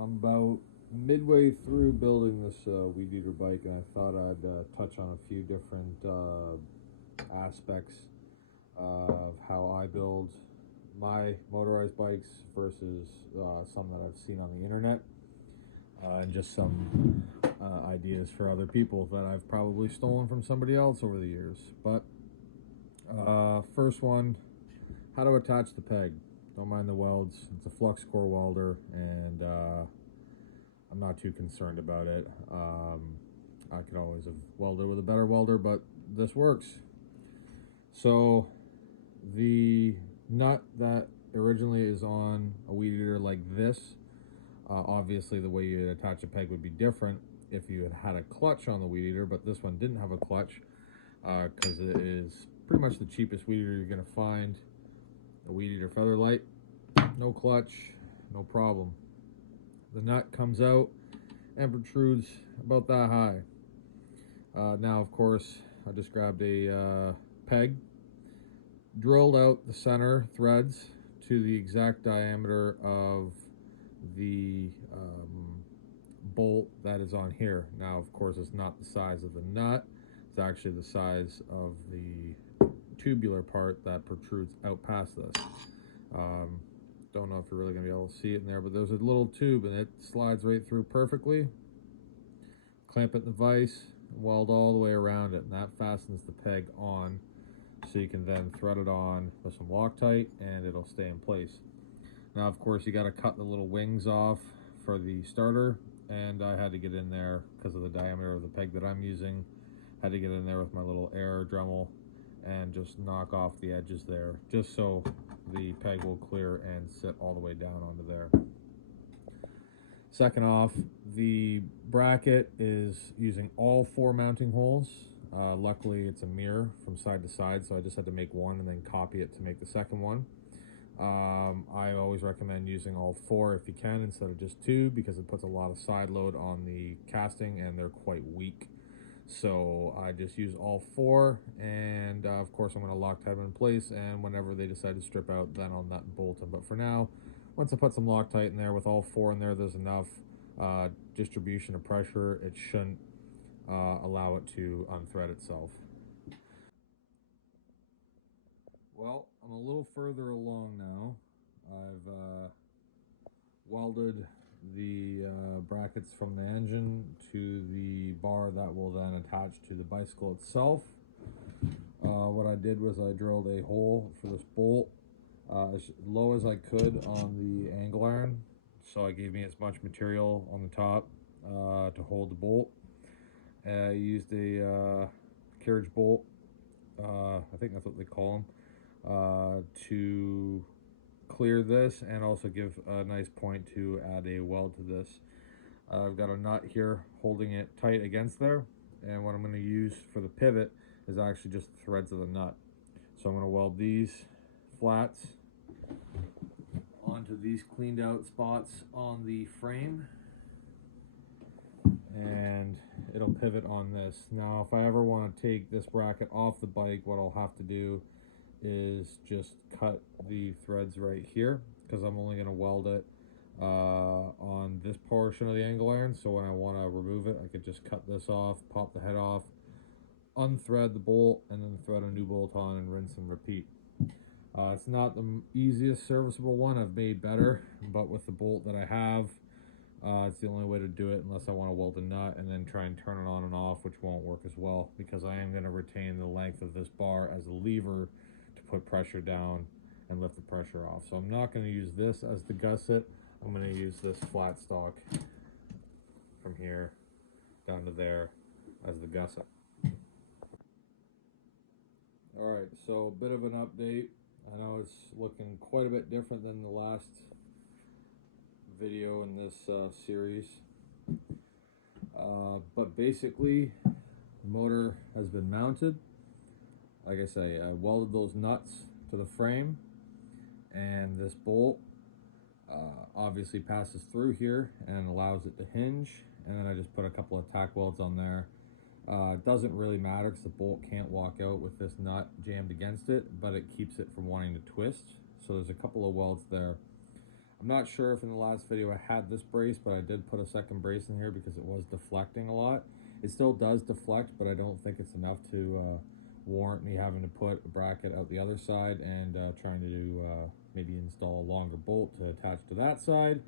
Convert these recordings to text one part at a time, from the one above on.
I'm about midway through building this weed eater bike, and I thought I'd touch on a few different aspects of how I build my motorized bikes versus some that I've seen on the internet, and just some ideas for other people that I've probably stolen from somebody else over the years. But first one, how to attach the peg. Don't mind the welds. It's a flux core welder, and I'm not too concerned about it. I could always have welded with a better welder, but this works. So the nut that originally is on a weed eater like this, obviously the way you attach a peg would be different if you had a clutch on the weed eater, but this one didn't have a clutch because it is pretty much the cheapest weed eater you're going to find. A weed eater Featherlight, no clutch, no problem. The nut comes out and protrudes about that high. Now, of course, I just grabbed a peg, drilled out the center threads to the exact diameter of the bolt that is on here. Now, of course, it's not the size of the nut. It's actually the size of the tubular part that protrudes out past this. Don't know if you're really going to be able to see it in there, but there's a little tube and it slides right through perfectly. Clamp it in the vise, weld all the way around it, and that fastens the peg on, so you can then thread it on with some Loctite and it'll stay in place. Now, of course, you got to cut the little wings off for the starter, and I had to get in there because of the diameter of the peg that I'm using. Had to get in there with my little air Dremel and just knock off the edges there, just so the peg will clear and sit all the way down onto there. Second off, the bracket is using all 4 mounting holes. Luckily, it's a mirror from side to side, so I just had to make one and then copy it to make the second one. I always recommend using all 4 if you can instead of just 2, because it puts a lot of side load on the casting and they're quite weak. So I just use all 4, and of course I'm going to Loctite them in place, and whenever they decide to strip out, then I'll nut and bolt them. But for now, once I put some Loctite in there with all 4 in there, there's enough distribution of pressure. It shouldn't allow it to unthread itself. Well, I'm a little further along now. I've welded the brackets from the engine to the bar that will then attach to the bicycle itself. What I did was I drilled a hole for this bolt as low as I could on the angle iron, so it gave me as much material on the top to hold the bolt. I used a carriage bolt, I think that's what they call them, to clear this and also give a nice point to add a weld to this. I've got a nut here holding it tight against there, and what I'm going to use for the pivot is actually just the threads of the nut. So I'm going to weld these flats onto these cleaned out spots on the frame, and it'll pivot on this. Now, if I ever want to take this bracket off the bike, what I'll have to do is just cut the threads right here, because I'm only going to weld it on this portion of the angle iron. So when I want to remove it, I could just cut this off, pop the head off, unthread the bolt, and then thread a new bolt on and rinse and repeat. It's not the easiest serviceable one. I've made better, but with the bolt that I have, it's the only way to do it, unless I want to weld a nut and then try and turn it on and off, which won't work as well, because I am going to retain the length of this bar as a lever to put pressure down and lift the pressure off. So I'm not going to use this as the gusset. I'm going to use this flat stock from here down to there as the gusset. Alright, so a bit of an update. I know it's looking quite a bit different than the last video in this series. But basically, the motor has been mounted. Like I say, I welded those nuts to the frame, and this bolt obviously passes through here and allows it to hinge, and then I just put a couple of tack welds on there. It doesn't really matter because the bolt can't walk out with this nut jammed against it, but it keeps it from wanting to twist. So there's a couple of welds there. I'm not sure if in the last video I had this brace, but I did put a second brace in here because it was deflecting a lot. It still does deflect, but I don't think it's enough to warrant me having to put a bracket out the other side and trying to do maybe install a longer bolt to attach to that side.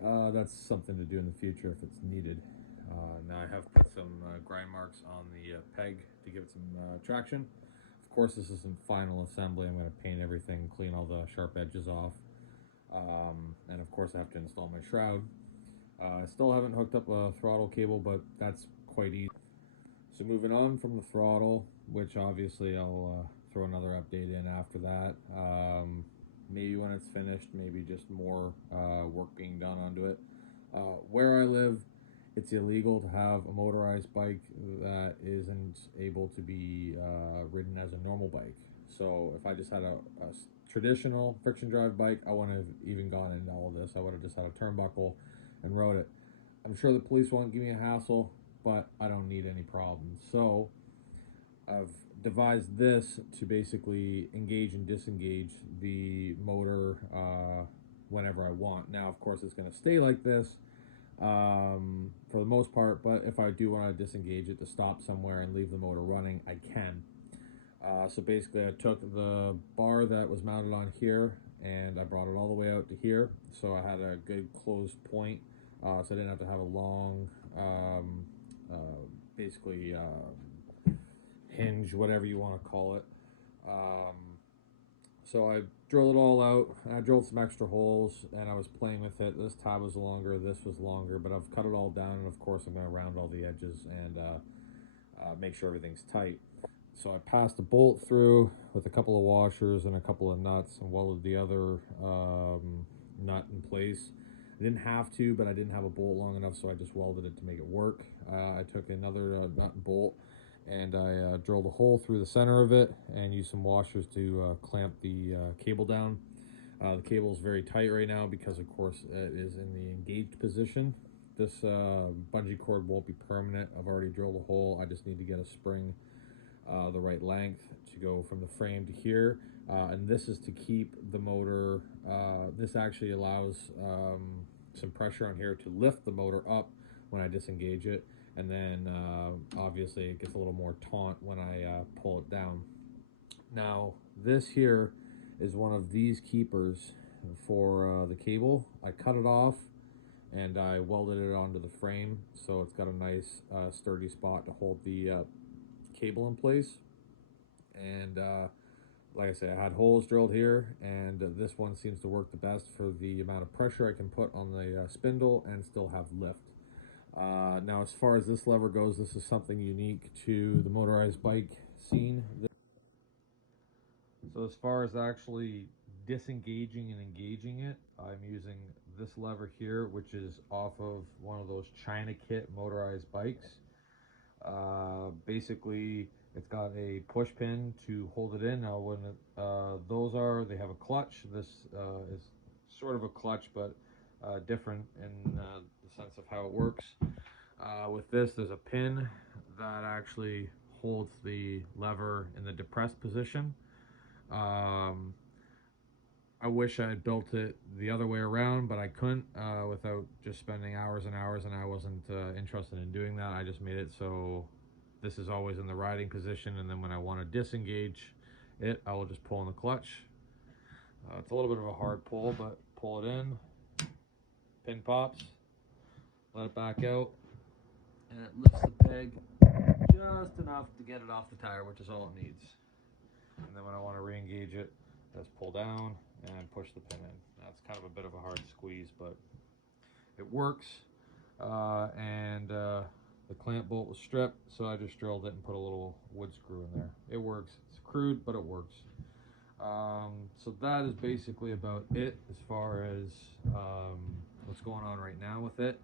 That's something to do in the future if it's needed. Now I have put some grind marks on the peg to give it some traction. Of course, this isn't final assembly. I'm going to paint everything, clean all the sharp edges off. And of course I have to install my shroud. I still haven't hooked up a throttle cable, but that's quite easy. So moving on from the throttle, which obviously I'll throw another update in after that. Maybe when it's finished, maybe just more work being done onto it. Where I live, it's illegal to have a motorized bike that isn't able to be ridden as a normal bike. So if I just had a traditional friction drive bike, I wouldn't have even gone into all of this. I would have just had a turnbuckle and rode it. I'm sure the police won't give me a hassle, but I don't need any problems. So I've devised this to basically engage and disengage the motor whenever I want. Now, of course, it's going to stay like this for the most part, but if I do want to disengage it to stop somewhere and leave the motor running, I can. So basically I took the bar that was mounted on here and I brought it all the way out to here, so I had a good closed point, so I didn't have to have a long basically hinge, whatever you want to call it. So I drilled it all out. I drilled some extra holes and I was playing with it. This tab was longer, this was longer, but I've cut it all down, and of course I'm going to round all the edges and make sure everything's tight. So I passed a bolt through with a couple of washers and a couple of nuts and welded the other nut in place. I didn't have to, but I didn't have a bolt long enough, so I just welded it to make it work. I took another nut and bolt and I drilled a hole through the center of it and used some washers to clamp the cable down. The cable is very tight right now because, of course, it is in the engaged position. This bungee cord won't be permanent. I've already drilled a hole. I just need to get a spring the right length to go from the frame to here, and this is to keep the motor. This actually allows some pressure on here to lift the motor up when I disengage it, and then obviously it gets a little more taut when I pull it down. Now this here is one of these keepers for the cable. I cut it off and I welded it onto the frame, so it's got a nice sturdy spot to hold the cable in place. And like I said, I had holes drilled here, and this one seems to work the best for the amount of pressure I can put on the spindle and still have lift. Now as far as this lever goes, this is something unique to the motorized bike scene. So as far as actually disengaging and engaging it, I'm using this lever here, which is off of one of those China kit motorized bikes. Basically, it's got a push pin to hold it in. Now, when they have a clutch. This is sort of a clutch, but different in the sense of how it works. With this, there's a pin that actually holds the lever in the depressed position. I wish I had built it the other way around, but I couldn't without just spending hours and hours, and I wasn't interested in doing that. I just made it so this is always in the riding position, and then when I want to disengage it, I will just pull in the clutch. It's a little bit of a hard pull, but pull it in, pin pops, let it back out, and it lifts the peg just enough to get it off the tire, which is all it needs. And then when I want to re-engage it, just pull down and push the pin in. That's kind of a bit of a hard squeeze, but it works. The clamp bolt was stripped, so I just drilled it and put a little wood screw in there. It works. It's crude, but it works. So that is basically about it as far as what's going on right now with it.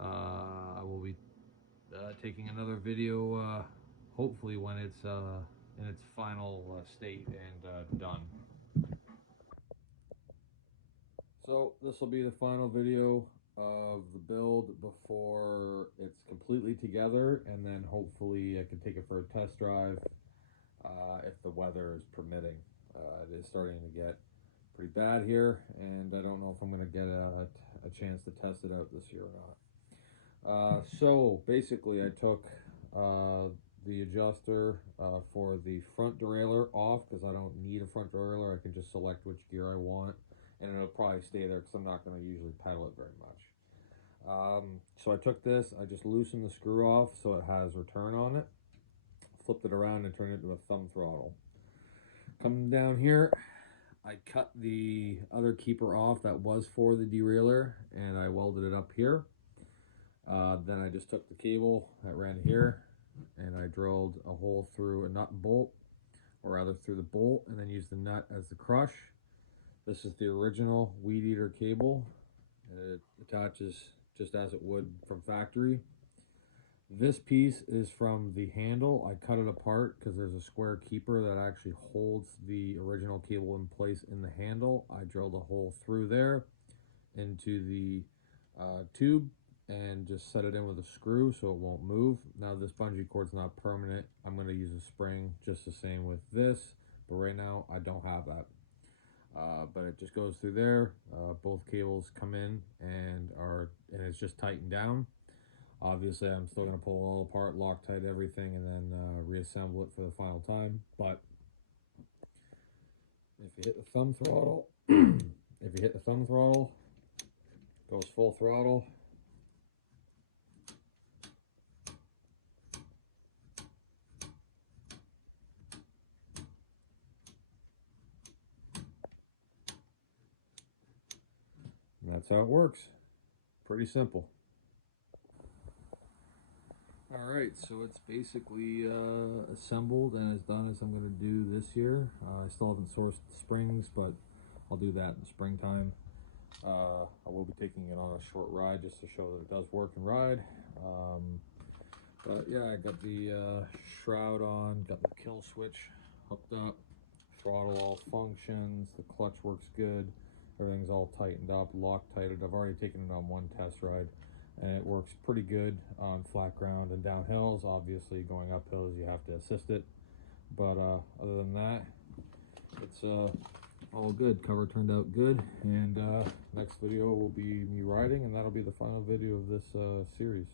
I will be taking another video hopefully when it's in its final state and done. So this will be the final video of the build before it's completely together, and then hopefully I can take it for a test drive if the weather is permitting. It is starting to get pretty bad here, and I don't know if I'm going to get a chance to test it out this year or not. So basically I took the adjuster for the front derailleur off, because I don't need a front derailleur. I can just select which gear I want, and it'll probably stay there because I'm not going to usually pedal it very much. So I took this, I just loosened the screw off so it has return on it, flipped it around and turned it into a thumb throttle. Coming down here, I cut the other keeper off that was for the derailleur, and I welded it up here. Then I just took the cable that ran here, and I drilled a hole through a nut and bolt, or rather through the bolt, and then used the nut as the crush. This is the original weed eater cable, and it attaches just as it would from factory. This piece is from the handle. I cut it apart because there's a square keeper that actually holds the original cable in place in the handle. I drilled a hole through there into the tube and just set it in with a screw so it won't move. Now this bungee cord's not permanent. I'm going to use a spring just the same with this, but right now I don't have that. But it just goes through there. Both cables come in and it's just tightened down. Obviously I'm still going to pull it all apart, Loctite everything, and then reassemble it for the final time. But if you hit the thumb throttle, goes full throttle. And that's how it works. Pretty simple. Alright, so it's basically assembled and as done as I'm going to do this year. I still haven't sourced the springs, but I'll do that in springtime. I will be taking it on a short ride just to show that it does work and ride. But yeah, I got the shroud on, got the kill switch hooked up, throttle all functions, the clutch works good, everything's all tightened up, Loctited. I've already taken it on one test ride, and it works pretty good on flat ground and down hills. Obviously going up hills you have to assist it, but other than that, it's all good. Cover turned out good, and next video will be me riding, and that'll be the final video of this series.